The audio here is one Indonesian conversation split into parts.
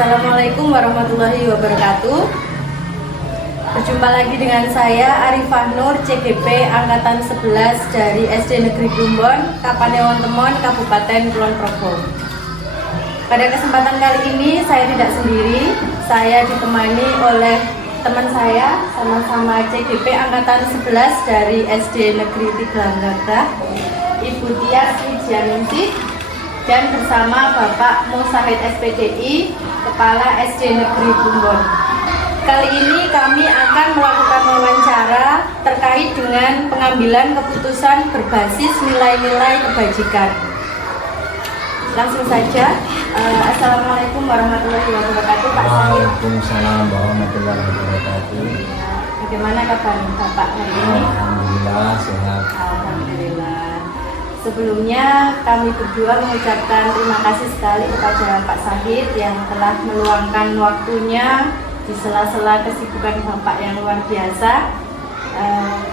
Assalamualaikum warahmatullahi wabarakatuh. Berjumpa lagi dengan saya Arifah Nur, CGP Angkatan 11 dari SD Negeri Plumbon, Kapanewon Temon, Kabupaten Kulon Progo. Pada kesempatan kali ini saya tidak sendiri, saya ditemani oleh teman saya, sama-sama CGP Angkatan 11 dari SD Negeri Tigalangga, Ibu Tias Wijianingsih, dan bersama Bapak Musahid SPDI, Kepala SD Negeri Plumbon. Kali ini kami akan melakukan wawancara terkait dengan pengambilan keputusan berbasis nilai-nilai kebajikan. Langsung saja, Assalamualaikum warahmatullahi wabarakatuh, Pak Sahid. Waalaikumsalam warahmatullahi wabarakatuh. Bagaimana kabar Bapak hari ini? Alhamdulillah sehat. Alhamdulillah. Sebelumnya kami berdua mengucapkan terima kasih sekali kepada Pak Sahid yang telah meluangkan waktunya di sela-sela kesibukan Bapak yang luar biasa.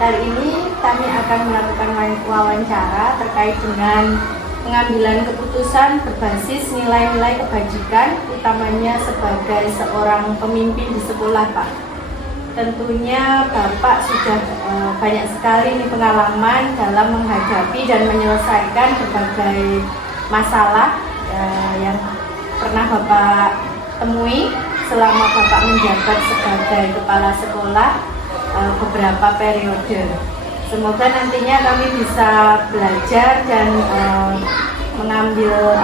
Kali ini kami akan melakukan wawancara terkait dengan pengambilan keputusan berbasis nilai-nilai kebajikan, utamanya sebagai seorang pemimpin di sekolah, Pak. Tentunya Bapak sudah banyak sekali pengalaman dalam menghadapi dan menyelesaikan berbagai masalah yang pernah Bapak temui selama Bapak menjabat sebagai kepala sekolah beberapa periode. Semoga nantinya kami bisa belajar dan mengambil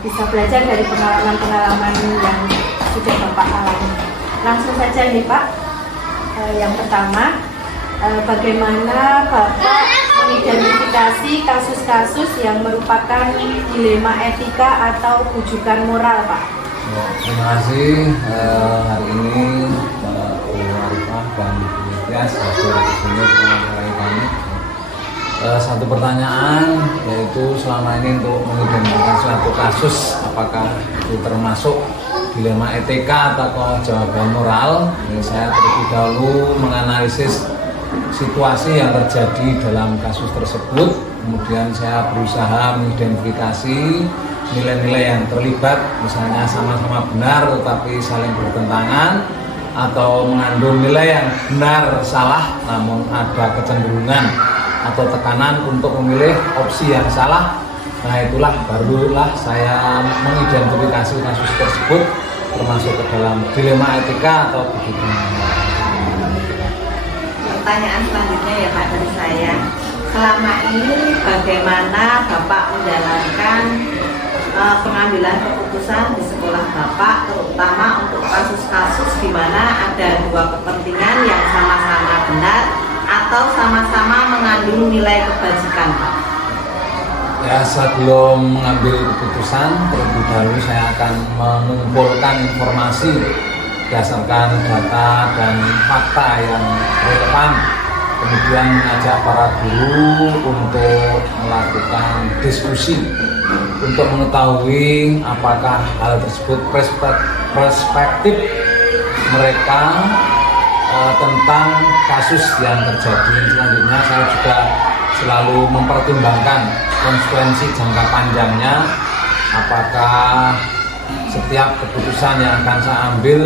bisa belajar dari pengalaman-pengalaman yang sudah Bapak alami. Langsung saja nih Pak, yang pertama, bagaimana Bapak mengidentifikasi kasus-kasus yang merupakan dilema etika atau rujukan moral, Pak? Ya, terima kasih. Hari ini Pak Arifah dan Bu Tias hadir di sini mengenai kami. Satu pertanyaan, yaitu selama ini untuk mengidentifikasi suatu kasus, apakah itu termasuk dilema etika atau jawaban moral. Saya terlebih dahulu menganalisis situasi yang terjadi dalam kasus tersebut, kemudian saya berusaha mengidentifikasi nilai-nilai yang terlibat, misalnya sama-sama benar tetapi saling bertentangan, atau mengandung nilai yang benar salah namun ada kecenderungan atau tekanan untuk memilih opsi yang salah. Nah, itulah barulah saya mengidentifikasi kasus tersebut termasuk ke dalam dilema etika atau begitu. Pertanyaan selanjutnya ya Pak dari saya, selama ini bagaimana Bapak menjalankan pengambilan keputusan di sekolah Bapak, terutama untuk kasus-kasus di mana ada dua kepentingan yang sama-sama benar atau sama-sama mengandung nilai kebajikan, Pak? Ya, sebelum mengambil keputusan, terlebih dahulu saya akan mengumpulkan informasi berdasarkan data dan fakta yang relevan, kemudian mengajak para guru untuk melakukan diskusi untuk mengetahui apakah hal tersebut perspektif mereka tentang kasus yang terjadi. Selanjutnya saya juga selalu mempertimbangkan konsekuensi jangka panjangnya, apakah setiap keputusan yang akan saya ambil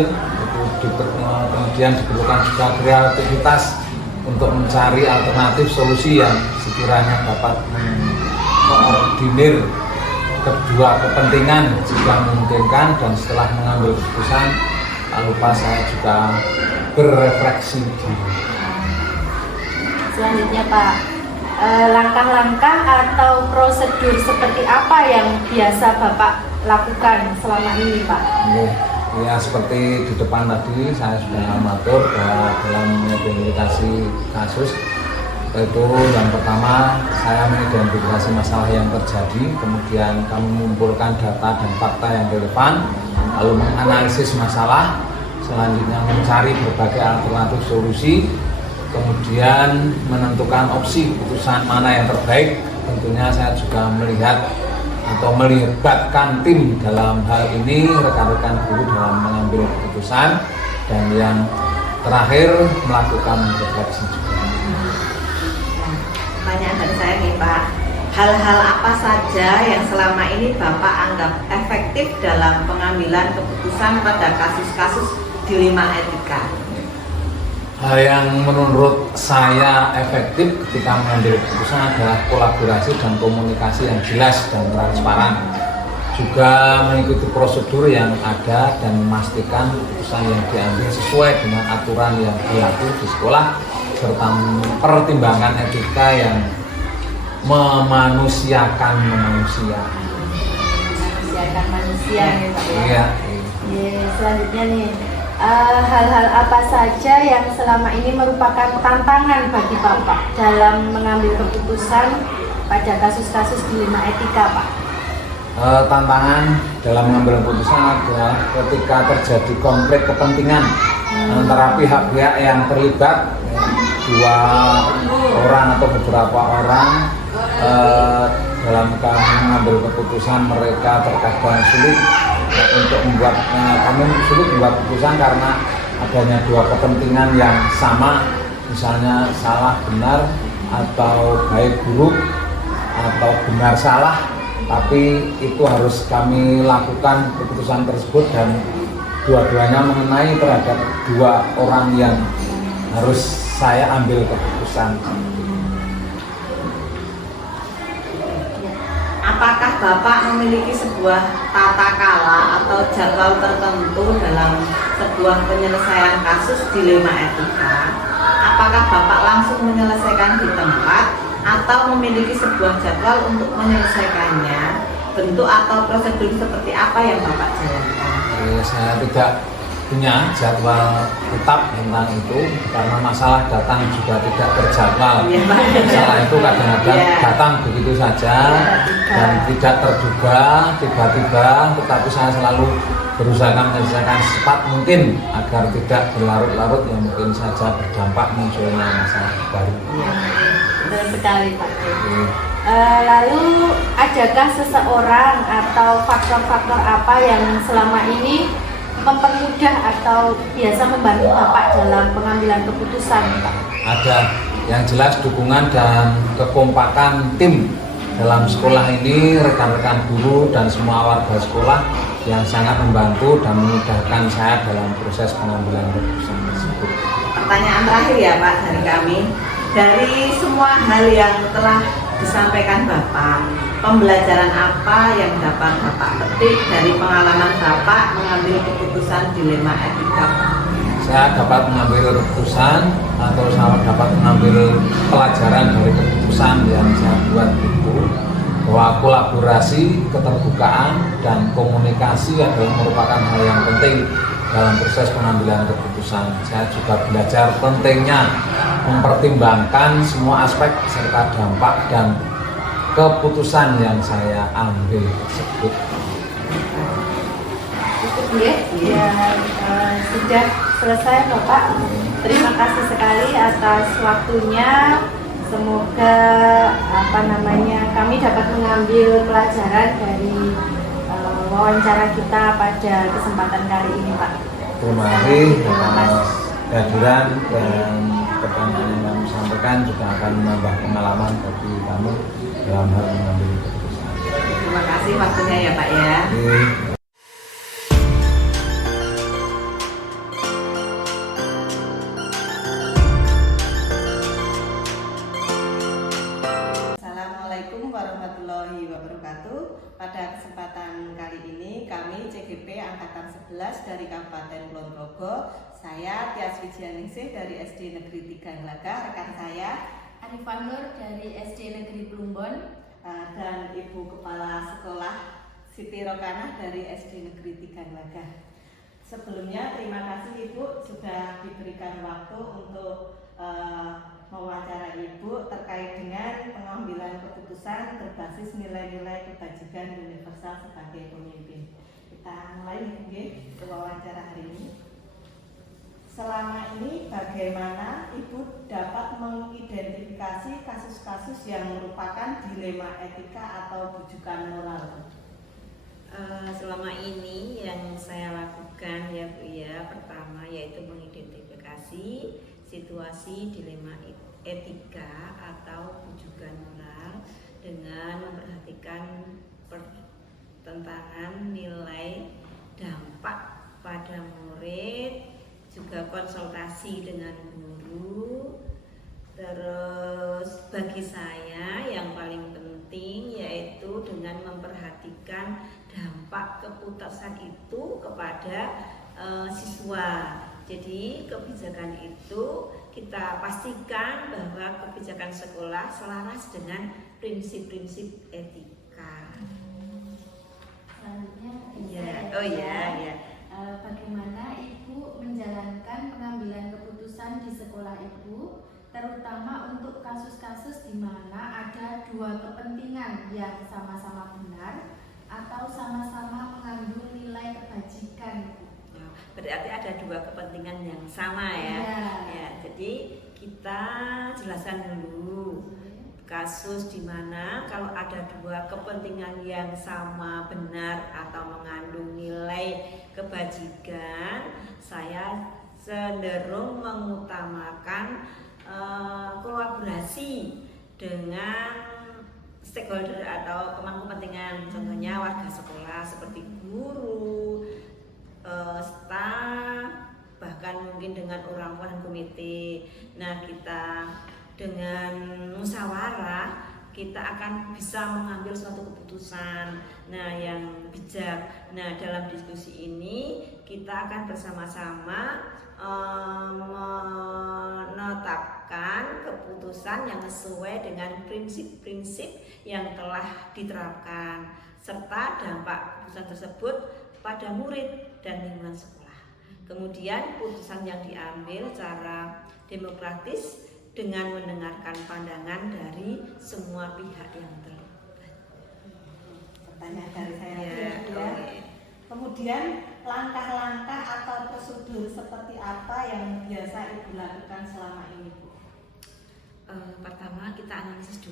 itu kemudian diperlukan juga kreativitas untuk mencari alternatif solusi yang sekiranya dapat mengkoordinir kedua kepentingan jika memungkinkan. Dan setelah mengambil keputusan, tak lupa saya juga berefleksi. Selanjutnya Pak, langkah-langkah atau prosedur seperti apa yang biasa Bapak lakukan selama ini, Pak? Ya, seperti di depan tadi saya sudah matur bahwa dalam mengidentifikasi kasus, yaitu yang pertama saya mengidentifikasi masalah yang terjadi, kemudian kami mengumpulkan data dan fakta yang relevan, lalu menganalisis masalah, selanjutnya mencari berbagai alternatif solusi, kemudian menentukan opsi keputusan mana yang terbaik. Tentunya saya juga melihat atau melibatkan tim dalam hal ini, rekan-rekan guru dalam mengambil keputusan, dan yang terakhir melakukan refleksi juga. Pertanyaan dari saya nih Pak, hal-hal apa saja yang selama ini Bapak anggap efektif efektif dalam pengambilan keputusan pada kasus-kasus dilema etika? Hal yang menurut saya efektif ketika mengambil keputusan adalah kolaborasi dan komunikasi yang jelas dan transparan. Juga mengikuti prosedur yang ada dan memastikan keputusan yang diambil sesuai dengan aturan yang berlaku di sekolah, serta pertimbangan etika yang memanusiakan manusia. Memanusiakan manusia ya Pak ya. Iya. Selanjutnya nih, hal-hal apa saja yang selama ini merupakan tantangan bagi Bapak dalam mengambil keputusan pada kasus-kasus dilema etika, Pak? Tantangan dalam mengambil keputusan adalah ketika terjadi konflik kepentingan antara pihak-pihak yang terlibat, dua orang atau beberapa orang. Dalam kami mengambil keputusan, mereka terkadang sulit untuk membuat keputusan karena adanya dua kepentingan yang sama, misalnya salah benar atau baik buruk atau benar salah. Tapi itu harus kami lakukan keputusan tersebut, dan dua-duanya mengenai terhadap dua orang yang harus saya ambil keputusan. Apakah Bapak memiliki sebuah tata kala atau jadwal tertentu dalam sebuah penyelesaian kasus dilema etika? Apakah Bapak langsung menyelesaikan di tempat atau memiliki sebuah jadwal untuk menyelesaikannya? Bentuk atau prosedur seperti apa yang Bapak jalankan? Saya tidak punya jadwal tetap tentang itu, karena masalah datang juga tidak terjadwal. Masalah itu kadang-kadang datang begitu saja dan tidak terduga, tiba-tiba, tetapi saya selalu berusaha menyelesaikan secepat mungkin agar tidak berlarut-larut yang mungkin saja berdampak munculnya masalah baru. Benar sekali Pak. Lalu adakah seseorang atau faktor-faktor apa yang selama ini mempermudah atau biasa membantu Bapak dalam pengambilan keputusan, Pak? Ada, yang jelas dukungan dan kekompakan tim dalam sekolah ini, rekan-rekan guru dan semua warga sekolah yang sangat membantu dan memudahkan saya dalam proses pengambilan keputusan tersebut. Pertanyaan terakhir ya Pak dari kami, dari semua hal yang telah disampaikan Bapak, pembelajaran apa yang dapat Bapak petik dari pengalaman Bapak mengambil keputusan dilema etika? Saya dapat mengambil keputusan atau saya dapat mengambil pelajaran dari keputusan yang saya buat itu, bahwa kolaborasi, keterbukaan, dan komunikasi adalah merupakan hal yang penting dalam proses pengambilan keputusan. Saya juga belajar pentingnya mempertimbangkan semua aspek serta dampak dan keputusan yang saya ambil tersebut. Cukup ya, sudah selesai Bapak. Terima kasih sekali atas waktunya. Semoga kami dapat mengambil pelajaran dari wawancara kita pada kesempatan kali ini, Pak. Terima kasih atas kehadiran dan pertanyaan yang kami sampaikan juga akan menambah pengalaman bagi kami dalam hal mengambil keputusan. Terima kasih waktunya ya Pak ya. Assalamualaikum warahmatullahi wabarakatuh. Pada kesempatan kali ini kami CGP Angkatan 11 dari Kabupaten Kulon Progo, saya Tias Wijianingsih dari SD Negeri 3 Glaga, rekan saya Arifah Nur dari SD Negeri Plumbon, dan Ibu Kepala Sekolah Siti Rokanah dari SD Negeri 3 Glaga. Sebelumnya terima kasih Ibu sudah diberikan waktu untuk mewawancara Ibu terkait dengan pengambilan keputusan berbasis nilai-nilai kebajikan universal sebagai pemimpin. Kita mulai wawancara hari ini. Selama ini bagaimana Ibu dapat mengidentifikasi kasus-kasus yang merupakan dilema etika atau bujukan moral? Selama ini yang saya lakukan ya Bu ya, pertama yaitu mengidentifikasi situasi dilema etika atau bujukan moral dengan memperhatikan pertentangan nilai juga konsultasi dengan guru. Terus bagi saya yang paling penting yaitu dengan memperhatikan dampak keputusan itu kepada siswa. Jadi kebijakan itu kita pastikan bahwa kebijakan sekolah selaras dengan prinsip-prinsip etika. Selanjutnya Ya, saya oh ya, ya. bagaimana Ibu menjalankan pengambilan keputusan di sekolah Ibu, terutama untuk kasus-kasus di mana ada dua kepentingan yang sama-sama benar atau sama-sama mengandung nilai kebajikan, Ibu. Berarti ada dua kepentingan yang sama ya. Ya. Ya, jadi kita jelaskan dulu kasus di mana kalau ada dua kepentingan yang sama benar atau mengandung nilai kebajikan, saya cenderung mengutamakan kolaborasi dengan stakeholder atau pemangku kepentingan, contohnya warga sekolah seperti guru, staf, bahkan mungkin dengan orang tua dan komite. Nah, kita dengan musyawarah kita akan bisa mengambil suatu keputusan yang bijak. Nah, dalam diskusi ini kita akan bersama-sama menetapkan keputusan yang sesuai dengan prinsip-prinsip yang telah diterapkan serta dampak keputusan tersebut pada murid dan lingkungan sekolah. Kemudian putusan yang diambil secara demokratis dengan mendengarkan pandangan dari semua pihak yang terlibat. Pertanyaan dari saya Ya, ya. oke. Kemudian langkah-langkah atau prosedur seperti apa yang biasa Ibu lakukan selama ini, Bu? Pertama kita analisis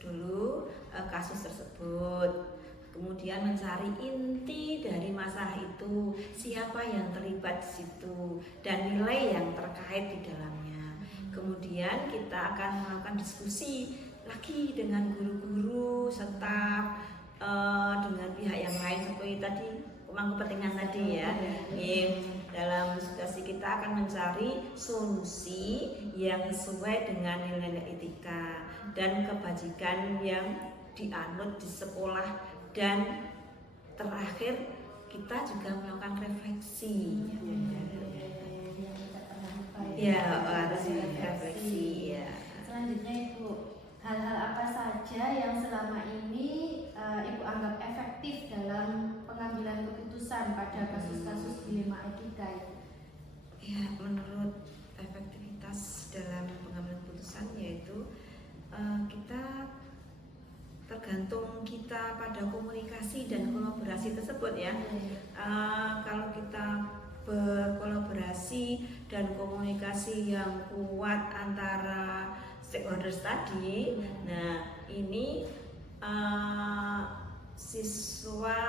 dulu. Kasus tersebut. Kemudian mencari inti dari masalah itu, siapa yang terlibat di situ, dan nilai yang terkait di dalamnya. Kemudian kita akan melakukan diskusi lagi dengan guru-guru, staf, dengan pihak yang lain seperti tadi pemangku kepentingan tadi ya. Dalam diskusi kita akan mencari solusi yang sesuai dengan nilai etika dan kebajikan yang dianut di sekolah. Dan terakhir kita juga melakukan refleksi. Harus refleksi ya. Selanjutnya Ibu, hal-hal apa saja yang selama ini Ibu anggap efektif dalam pengambilan keputusan pada kasus-kasus dilema etika itu? Ya, menurut efektivitas dalam pengambilan keputusan yaitu kita tergantung kita pada komunikasi dan kolaborasi tersebut ya. Kalau kita berkolaborasi dan komunikasi yang kuat antara stakeholders tadi, nah ini siswa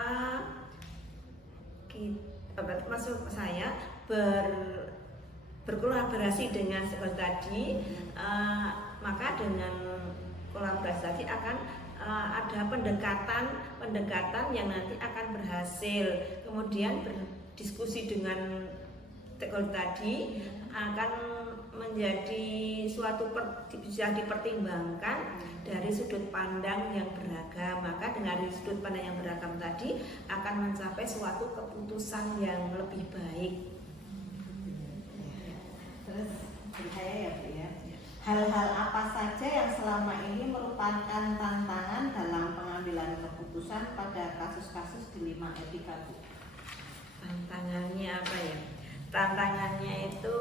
maksud saya berkolaborasi dengan stakeholder tadi, maka dengan kolaborasi tadi akan ada pendekatan yang nanti akan berhasil. Kemudian berdiskusi dengan stakeholder tadi akan menjadi suatu bisa dipertimbangkan dari sudut pandang yang beragam. Maka dengan sudut pandang yang beragam tadi akan mencapai suatu keputusan yang lebih baik. Terus saya ya, Bu ya. Hal-hal apa saja yang selama ini merupakan tantangan dalam pengambilan keputusan pada kasus-kasus dilema etika, Bu? Tantangannya apa ya? Tantangannya itu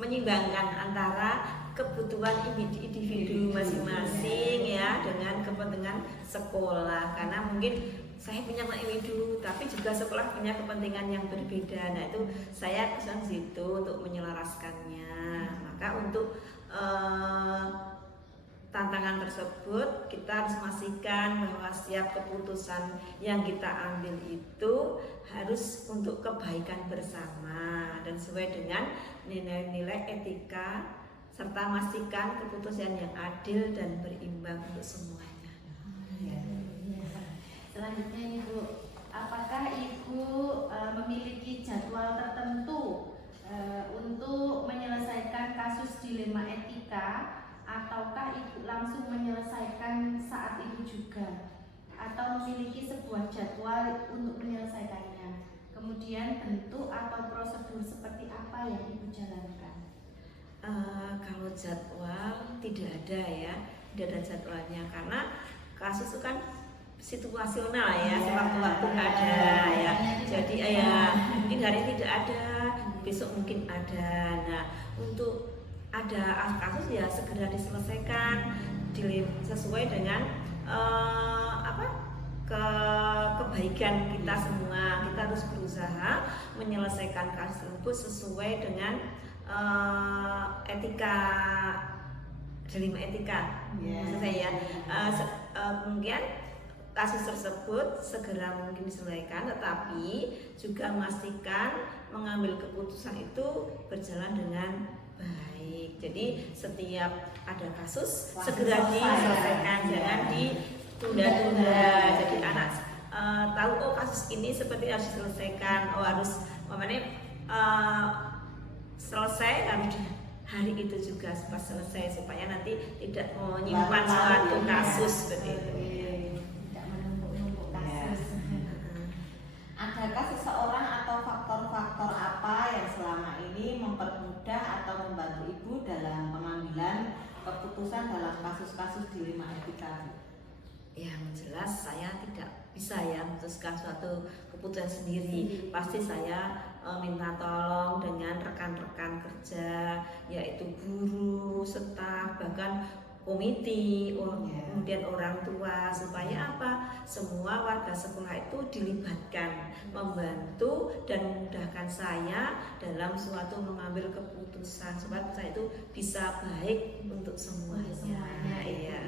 menyeimbangkan antara kebutuhan individu masing-masing ya dengan kepentingan sekolah. Karena mungkin saya punya individu, tapi juga sekolah punya kepentingan yang berbeda. Nah itu saya kesan situ untuk menyelaraskannya. Maka untuk tantangan tersebut kita harus memastikan bahwa setiap keputusan yang kita ambil itu harus untuk kebaikan bersama dan sesuai dengan nilai-nilai etika serta memastikan keputusan yang adil dan berimbang untuk semuanya. Selanjutnya Ibu, apakah Ibu memiliki jadwal tertentu untuk menyelesaikan kasus dilema etika, ataukah Ibu langsung menyelesaikan saat itu juga, atau memiliki sebuah jadwal untuk menyelesaikannya? Kemudian bentuk atau prosedur seperti apa yang Ibu jalankan? Kalau jadwal tidak ada ya, tidak ada jadwalnya karena kasus itu kan situasional ya, sewaktu-waktu ada ya. Jadi ini hari tidak ada, besok mungkin ada. Nah, untuk ada kasus ya segera diselesaikan sesuai dengan kebaikan kita semua. Kita harus berusaha menyelesaikan kasus tersebut sesuai dengan etika, dilema etika, maksud saya. Kemudian kasus tersebut segera mungkin diselesaikan, tetapi juga memastikan mengambil keputusan itu berjalan dengan baik. Jadi setiap ada kasus segera diselesaikan, jangan ditunda-tunda. Jadi anak tahu kasus ini seperti harus diselesaikan, harus selesai harus hari itu juga pas selesai, supaya nanti tidak menyimpan suatu kasus seperti itu. Tidak menumpuk-numpuk kasus. Adakah seseorang atau faktor-faktor apa yang selama ini mempermudah atau membantu Ibu dalam pengambilan keputusan dalam kasus-kasus dilema etika? Yang jelas saya tidak bisa ya memutuskan suatu keputusan sendiri. Pasti saya minta tolong dengan rekan-rekan kerja, yaitu guru, staf, bahkan komite, kemudian orang tua, supaya apa? Semua warga sekolah itu dilibatkan, membantu dan memudahkan saya dalam suatu mengambil keputusan, supaya saya itu bisa baik untuk semuanya. Iya.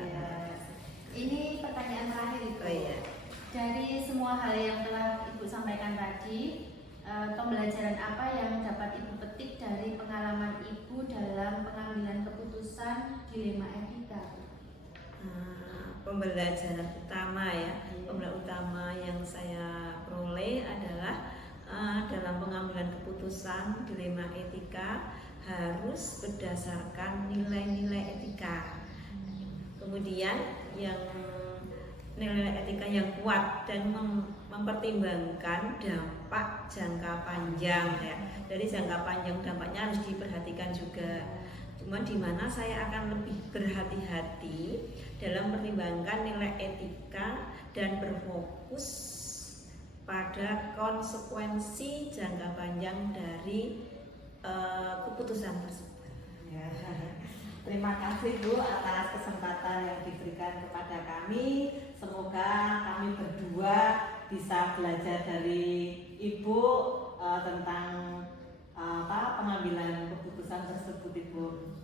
Ini pertanyaan terakhir Ibu. Dari semua hal yang telah Ibu sampaikan tadi, pembelajaran apa yang dapat Ibu petik dari pengalaman Ibu dalam pengambilan keputusan dilema etika? Pembelajaran utama pembelajaran utama yang saya peroleh adalah dalam pengambilan keputusan dilema etika harus berdasarkan nilai-nilai etika. Kemudian yang nilai etika yang kuat dan mempertimbangkan dampak jangka panjang ya. Dari jangka panjang dampaknya harus diperhatikan juga. Cuman di mana saya akan lebih berhati-hati dalam mempertimbangkan nilai etika dan berfokus pada konsekuensi jangka panjang dari keputusan tersebut. Terima kasih Bu atas kesempatan yang diberikan kepada kami. Semoga kami berdua bisa belajar dari Ibu tentang pengambilan keputusan tersebut Ibu.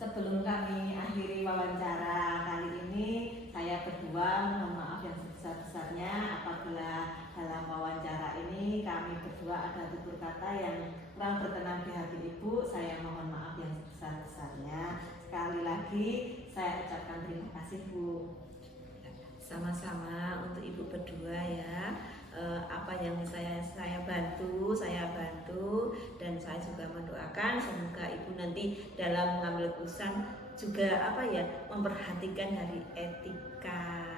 Sebelum kami akhiri wawancara kali ini, saya berdua mohon maaf yang sebesar-besarnya apabila dalam wawancara ini kami berdua ada tutur kata yang kurang berkenan di hati Ibu. Saya mohon maaf yang sebesar-besarnya. Sekali lagi saya ucapkan terima kasih Bu. Sama-sama untuk Ibu berdua ya. Apa yang saya bantu, dan saya juga mendoakan semoga Ibu nanti dalam mengambil keputusan juga memperhatikan dari etika.